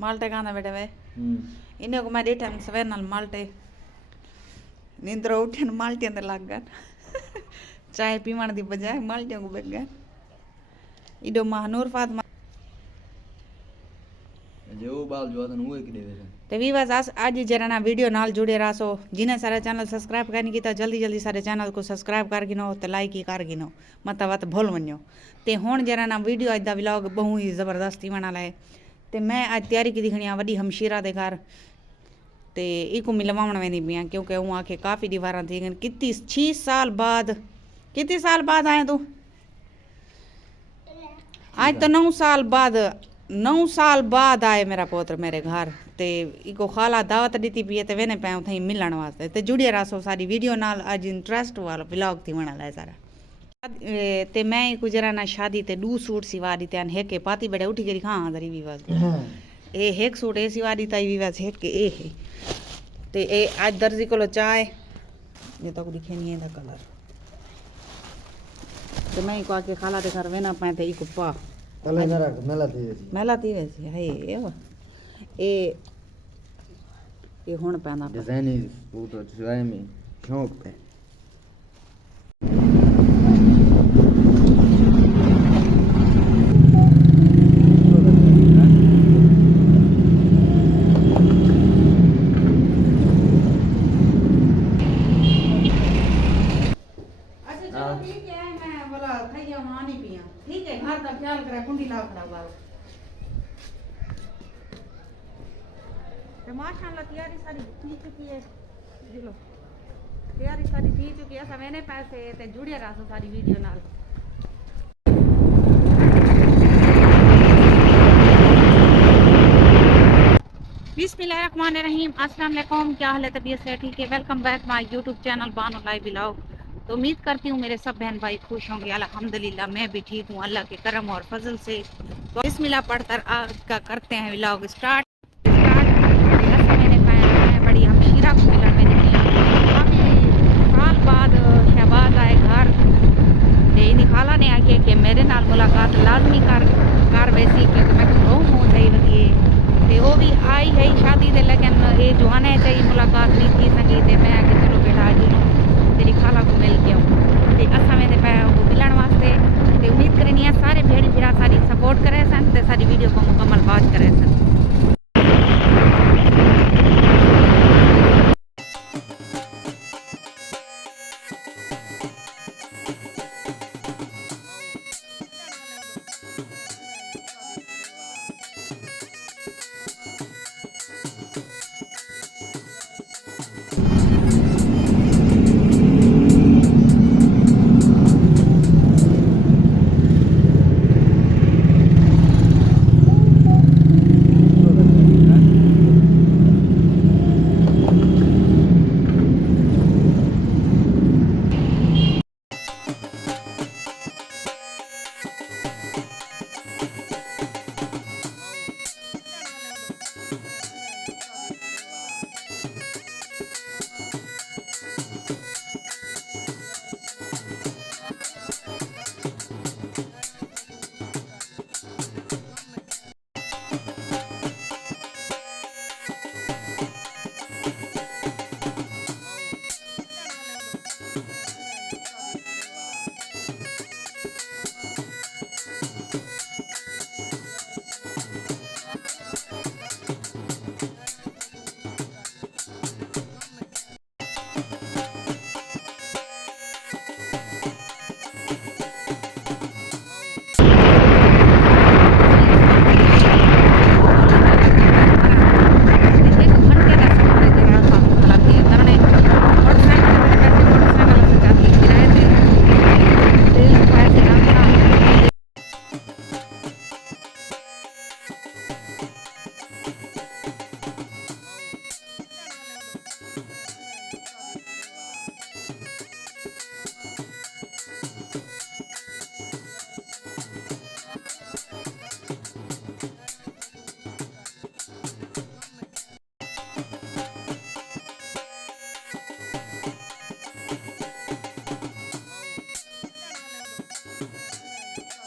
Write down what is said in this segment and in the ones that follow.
माल्टे खाना बेटे वे इन्हें को मैं डेटा में सवेर नाल माल्टे नींद उठे न माल्टे अंदर लग गए चाय पीवन दी बजाय माल्टियों को बेच गए इडो महानूर फातिमा जो बाल जो आदन हुए कि देवे ते वीवास आज जरा ना वीडियो नाल जुड़े रहो जिन्हें सारे चैनल सब्सक्राइब करने की तो जल्दी जल्दी सारे चैनल को सब्सक्राइब कर गिनो तो लाइक ही कर गिनो मत वत भूल वनो ते हुण जरा ना वीडियो अज दा व्लॉग बहु ही ज़बरदस्ती बना लाए ते मैं आज तैयारी की दिखनी वड्डी हमशीरा दे घर ते इको मिलवाण वेंदी पियां क्योंकि हूँ आखे काफ़ी दीवारां थी गई कितनी 6 साल बाद कितने साल बाद आया तू आज तो 9 साल बाद आए मेरा पुत्र मेरे घर ते इको खाला दावत दी पी ते वेने पे उथई मिलण वास्ते ते जुड़े रहो सारी वीडियो नाल आज इंटरेस्ट वाला व्लॉग थी वणा लाए सारा ते मैं गुजरा ना शादी ते 2 सूट सिवा दी त्यान हेके पाती बड़े उठी करी खां दरी विवास ए हेक सूट ए सिवा दी ताई विवास हेक ए है ते ए आज दर्जी कोलो चाय ये तो दिखे नहीं है दा कलर ते मैं को आके खाला दे घर वेना पे ते इको पा कले जरा मेलाती वैसे है ये हुण पैंदा डिजाइन पूरा सिलाई में शौक पे माशाल्लाह तैयारी सारी थी चुकी है दिलो तैयारी सारी थी चुकी है सवेने पैसे ते जुड़े रहो सारी वीडियो नाल बिस्मिल्लाहिर्रहमानिर्रहीम अस्सलाम वालेकुम क्या हाल है तबीयत से ठीक है welcome back my YouTube channel Bano live vlog तो उम्मीद करती हूँ मेरे सब बहन भाई खुश होंगे अल्हम्दुलिल्लाह मैं भी ठीक हूँ अल्लाह के करम और फजल से तो बिस्मिल्लाह पढ़कर आज का करते हैं व्लॉग स्टार्ट बड़ी हमशीरा को मिला मैंने काफ़ी साल बाद शहबाज आए घर इन खाला ने आके कि मेरे नाल मुलाकात लाजमी कर वैसी क्योंकि मैं बहुत हूँ सही वतिए वो भी आई है शादी दे लेकिन ये जो आने चाहिए मुलाकात नहीं थी सकी ते मैं आके चलो बेटा आज तेरी खाला को मिल के आऊँ ते असा मैंने वो मिलन वास्ते ते उम्मीद करनी है सारे भेड़ी फिरा सारी सपोर्ट करे सन ते सारी वीडियो को मुकम्मल वॉच करे सन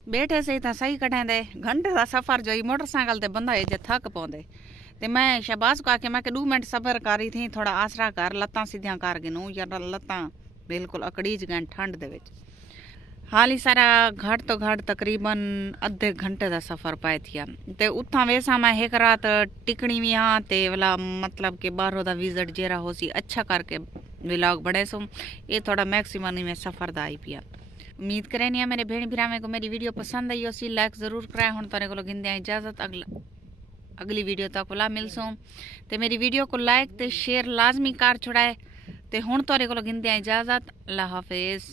बैठे से तो सही कटेंदे घंटे का सफर जो मोटरसाइकिल ते बंदा जे थक पौंदे ते मैं शहबाज को आके मैं 2 मिनट सबर करी थी थोड़ा आसरा कर लत्तां सीधियां कर गिनू यार लत्तां बिल्कुल अकड़ीज गए ठंड दे विच हाल ही सारा घट तो घट तकरीबन अद्धे घंटे का सफर पाए थिया ते उथा वैसा मैं एक रात टिकनी भी हाँ ते वाला मतलब के बाहरों दा विजिट जेरा हो सी अच्छा करके व्लॉग बने सो ये थोड़ा मैक्सिमम में सफर दा आई पिया उम्मीद करें नहीं मेरे भेड़ भिरावे को मेरी वीडियो पसंद आई सी लाइक जरूर कराए हुण तारे को गिंदे इजाजत अगली वीडियो तक कोला मिलसूं ते मेरी वीडियो को लाइक ते शेयर लाजमी कर छुड़ाए ते हुण तारे को गिंदे इजाजत अल्लाह हाफिज।